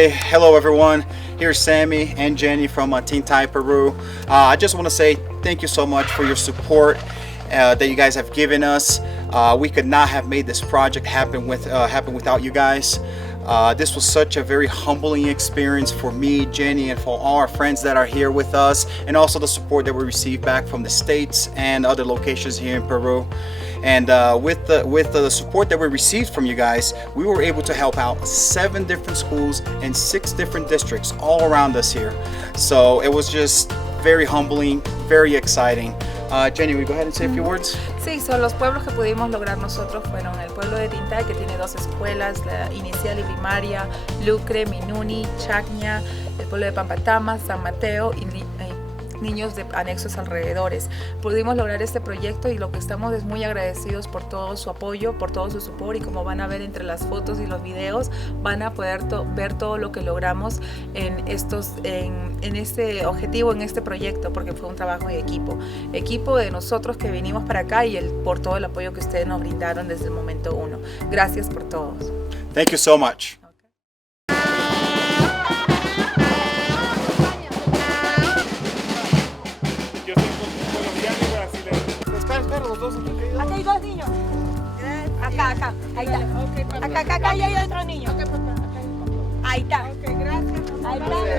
say hello everyone. Here's Sammy and Jenny from Teen Thai Peru. I just want to say thank you so much for your support that you guys have given us. We could not have made this project happen without you guys. This was such a very humbling experience for me, Jenny, and for all our friends that are here with us, and also the support that we received back from the States and other locations here in Peru. And with the support that we received from you guys, we were able to help out 7 different schools and 6 different districts all around us here. So it was just very humbling, very exciting. Jenny, will you go ahead and say a few words? Sí, son los pueblos que pudimos lograr nosotros fueron el pueblo de Teen Thai, que tiene 2 escuelas, la inicial y primaria, Lucre, Minuni, Chacña, el pueblo de Pampatama, San Mateo y niños de anexos alrededores. Pudimos lograr este proyecto y lo que estamos es muy agradecidos por todo su apoyo, por todo su support, y como van a ver entre las fotos y los videos, van a poder ver todo lo que logramos en este objetivo, en este proyecto, porque fue un trabajo de equipo de nosotros que vinimos para acá y por todo el apoyo que ustedes nos brindaron desde el momento 1. Gracias por todos. Thank you so much. Aquí hay 2 niños. Acá. Ahí está. Acá y hay otro niño. Ahí está. Ahí está.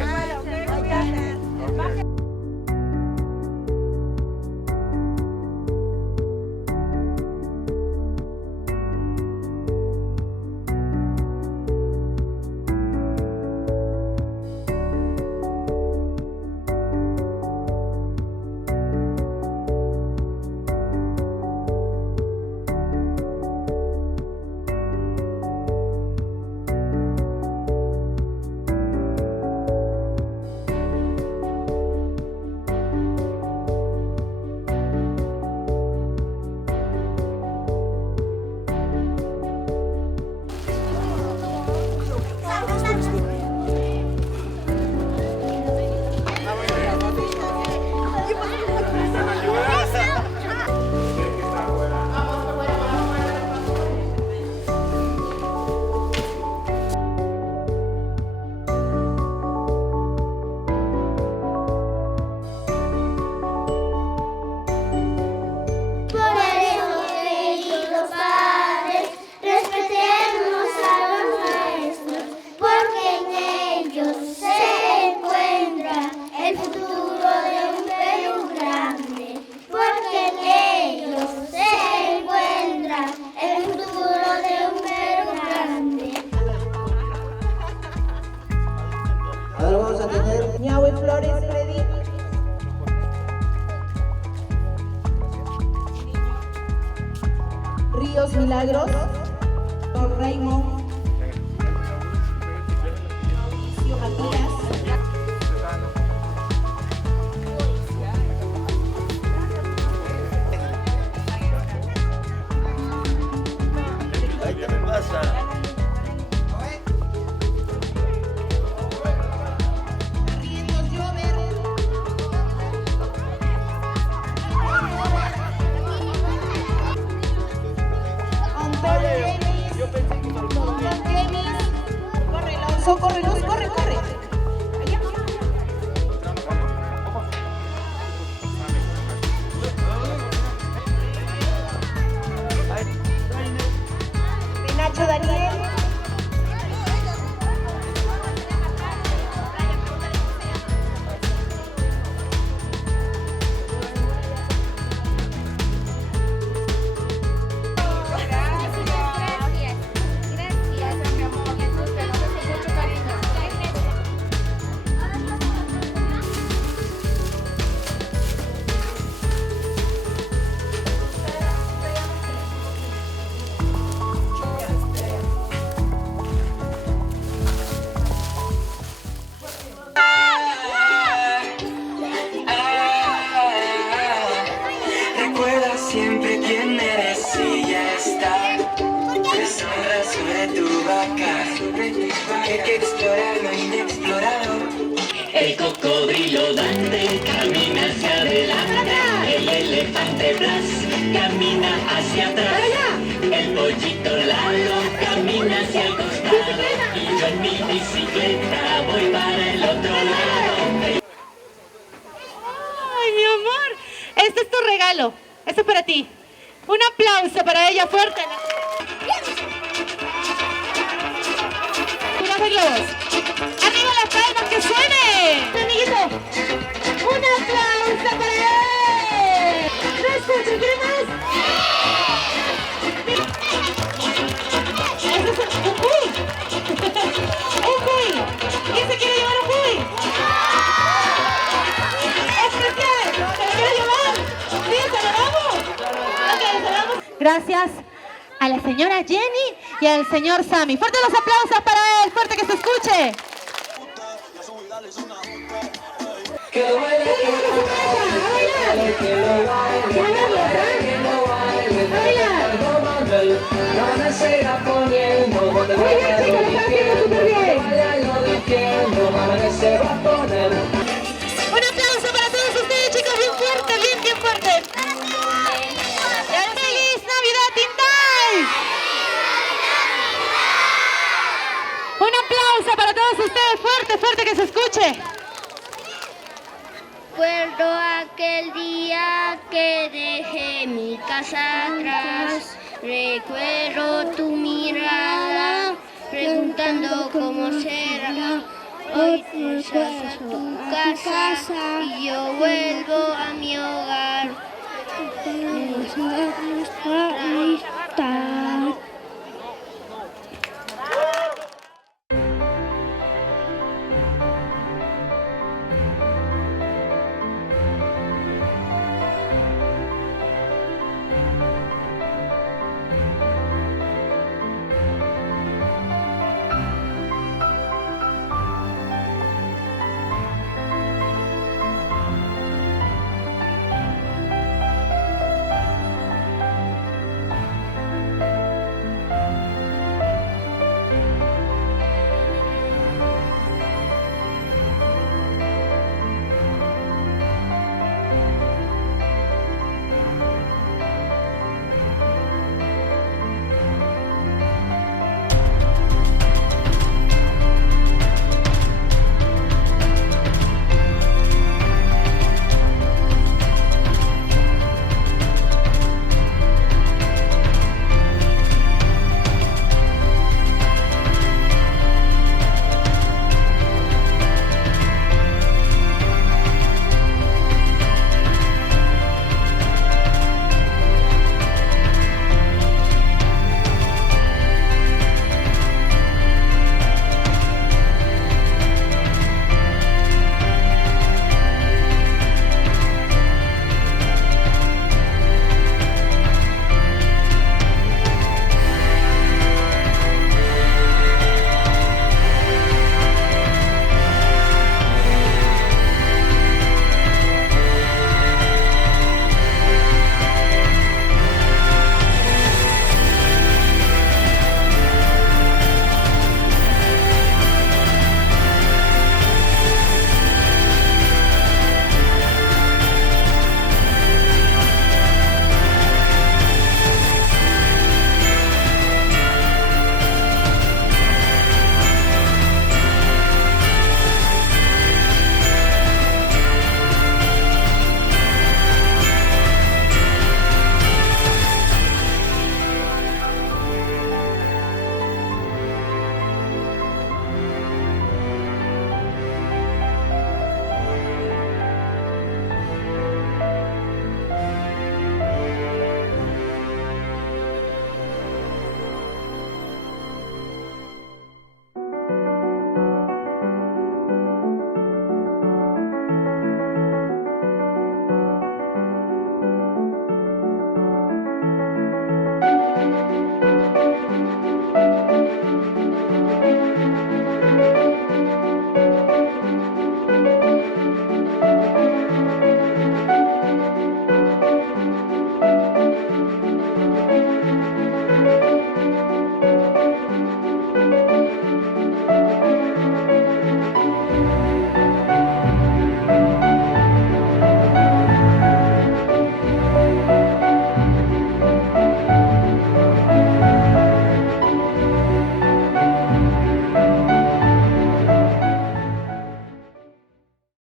Ahora vamos a tener Ñahue Flores Freddy. Ríos Milagros. Don Raymond. Matías. ¿Qué me pasa? Corre, Luz, corre. Nacho Daniel. Siempre quién eres y ya está. Deshonra sobre tu vaca, porque hay que explorar lo inexplorado. El cocodrilo Dante camina hacia adelante. El elefante Blas camina hacia atrás. El pollito Lalo camina hacia el costado. Y yo en mi bicicleta, voy para el otro lado. Ay, mi amor, este es tu regalo. Este es para ti. Un aplauso para ella, fuerte. Cuidado, globos. Arriba las palmas, que suene. Amiguito, un aplauso para él. No escucho, ¿quiere más? Eso es un cuy. Un cuy. ¿Quién se quiere llevar un cuy? Especial. ¿Se lo quiere llevar? ¿Sí? ¿Se lo damos? Ok, se lo damos. Gracias a la señora Jenny y al señor Sammy. Fuerte los aplausos para él, fuerte que se escuche. Que lo baile, que lo baile, que lo baile, no me siga poniendo, no te voy a lo diciendo, mamá que se va a poner. Un aplauso para todos ustedes, chicos, bien fuerte, bien fuerte. ¡Feliz Navidad, Tintay! Un aplauso para todos ustedes, fuerte, fuerte que se escuche. Recuerdo aquel día que dejé mi casa atrás. Recuerdo tu mirada preguntando cómo será. Hoy regresas a tu casa y yo vuelvo a mi hogar. Ahí está.